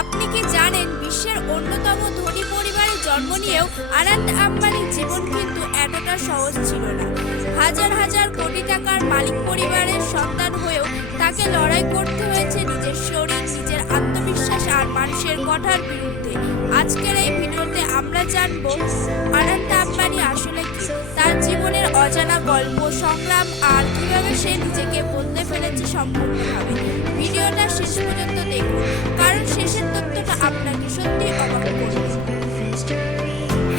আপনি কি জানেন বিশ্বের অন্যতম ধনী পরিবারে জন্ম নিয়েও আনন্দ আম্বানির জীবন কিন্তু এতটা সহজ ছিল না। হাজার হাজার কোটি টাকার মালিক পরিবারের সন্তান হয়েও তাকে লড়াই করতে হয়েছে নিজের শরীর, নিজের আত্মবিশ্বাস আর মানুষের কথার বিরুদ্ধে। আজকের এই ভিডিওতে আমরা জানবো আনন্দ আম্বানি আসলে কি, তার জীবনের অজানা গল্প, সংগ্রাম আর কিভাবে সে নিজেকে বদলে ফেলেছে সম্পূর্ণভাবে। ভিডিওটা শেষ পর্যন্ত দেখুন, কারণ শেষের তথ্যটা আপনাকে সত্যি অবাক করবে।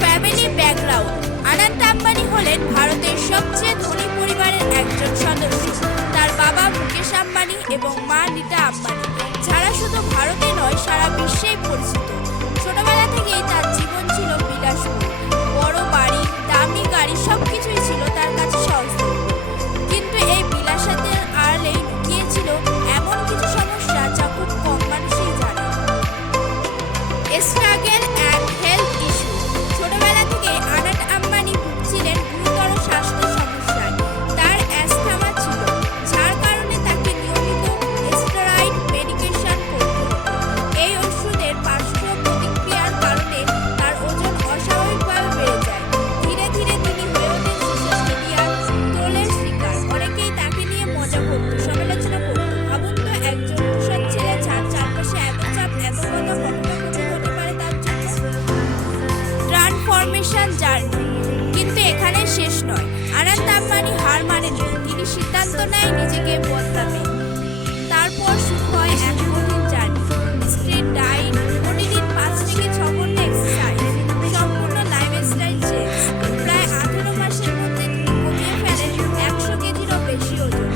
ফ্যামিলি ব্যাকগ্রাউন্ড: আনন্দ আম্বানি হলেন ভারতের সবচেয়ে ধনী পরিবারের একজন সদস্য। তার বাবা মুকেশ আম্বানি এবং মা নীতা আম্বানি, যারা শুধু ভারতে নয় সারা বিশ্বেই পরিচিত। ছোটবেলা থেকেই তার জীবন ছিল বিলাসবহুল। বড় বাড়ি, দামি গাড়ি সবকিছুই ছিল তার কাছে সহজলভ্য। কিন্তু এই বিলাসিতার আড়ালে লুকিয়েছিল এমন কিছু সমস্যা যা খুব কম মানুষই জানে। স্ট্রাগল অ্যান্ড হেলথ ইস্যু: ছোটবেলা থেকে আনন্দ আম্বানি ভুগছিলেন গুরুতর স্বাস্থ্য সমস্যায়। তার অ্যাस्थমা ছিল, যার কারণে তাকে নিয়মিত স্টেরয়েড মেডিকেশন করতে হতো। এই ওষুধের পার্শ্ব প্রতিক্রিয়ার কারণে তার ওজন অস্বাভাবিকভাবে বেড়ে যায়। ধীরে ধীরে তিনি হয়ে ওঠেন সোশ্যাল মিডিয়ার ট্রোলের শিকার। অনেকেই তাকে নিয়ে মজা করত, সমালোচনা করত। ভাবুন তো, একজন কুশল ছেলে যার চারপাশে এত চাপ, এত কথা, কতটা ক্ষতি হতে পারে তার জন্য। ট্রান্সফরমেশন জার্নি: কিন্তু এখানে শেষ নয়। আনন্দ আম্বানি হার মানেননি, তিনি সিদ্ধান্ত নেয় নিজেকে বদলাবে। তারপর শুরু হয় এক কঠিন জার্নি। স্ট্রিট ডায়েট, প্রতিদিন 5 থেকে 6 ঘন্টা এক্সারসাইজ, সম্পূর্ণ লাইফস্টাইল চেঞ্জ। প্রায় 18 মাসের মধ্যে তিনি কমিয়ে ফেলেন 100 কেজিরও বেশি ওজন।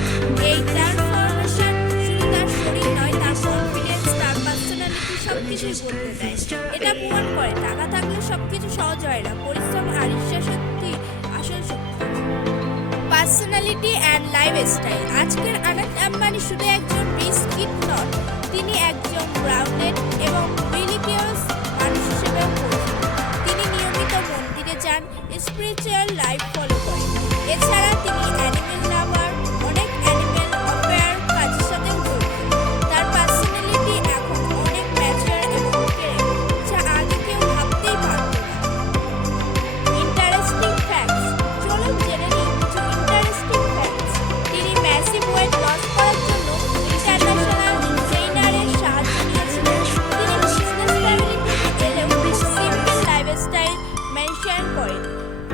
এই ট্রান্সফরমেশন শুধু তার শরীর নয়, তার কনফিডেন্স, তার পার্সোনালিটি সবকিছুই বদলে দেয়। এটা প্রমাণ করে টাকা থাকলে সবকিছু সহজ হয় না, পরিশ্রম আর ইচ্ছাশক্তি আসল শক্তি। পার্সোনালিটি অ্যান্ড লাইফস্টাইল: আজকের আনন্দ আম্বানি শুধু একজন রিচ কিড নন, তিনি একজন গ্রাউন্ডেড এবং রিলিজিয়াস মানুষ হিসেবেও পরিচিত। তিনি নিয়মিত মন্দিরে যান, স্পিরিচুয়াল লাইফ ফলো করেন। এছাড়া তিনি অ্যানিমেল লাভার, অনেক অ্যানিমেল অ্যাফেয়ার কাজের সাথেও জড়িত। তার পার্সোনালিটি এখন অনেক ম্যাচিউর এবং কেয়ারিং, যা আগে কেউ ভাবতেই পারত না। ইন্টারেস্টিং ফ্যাক্টস: চলুন জেনে নিই কিছু ইন্টারেস্টিং ফ্যাক্টস। তিনি ম্যাসিভ ওয়েট লস করার জন্য ইন্টারন্যাশনাল ট্রেনারের সাহায্য নিয়েছিলেন। তিনি বিজনেস ফ্যামিলি থেকে এলেও সিম্পল লাইফস্টাইল মেনটেন করেন।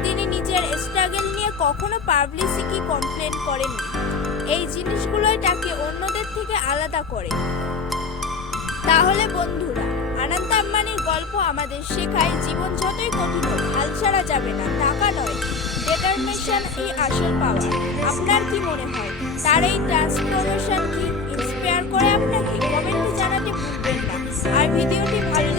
তিনি নিজের স্ট্রাগল নিয়ে কখনো পাবলিসিটি কমপ্লেন করেননি। এই জিনিসগুলোই তাকে অন্যদের থেকে আলাদা করে। তাহলে বন্ধুরা, আনন্দ আম্বানির গল্প আমাদের শেখায় জীবন যতই কঠিন হোক, হাল ছাড়া যাবে না। টাকা নয়, ডিটারমিনেশনই আসল পাওয়ার। আপনার কি মনে হয়, তার এই ট্রান্সফরমেশন কি ইন্সপায়ার করে আপনাকে? কমেন্টে জানাতে ভুলবেন না। আর ভিডিওটি ভালো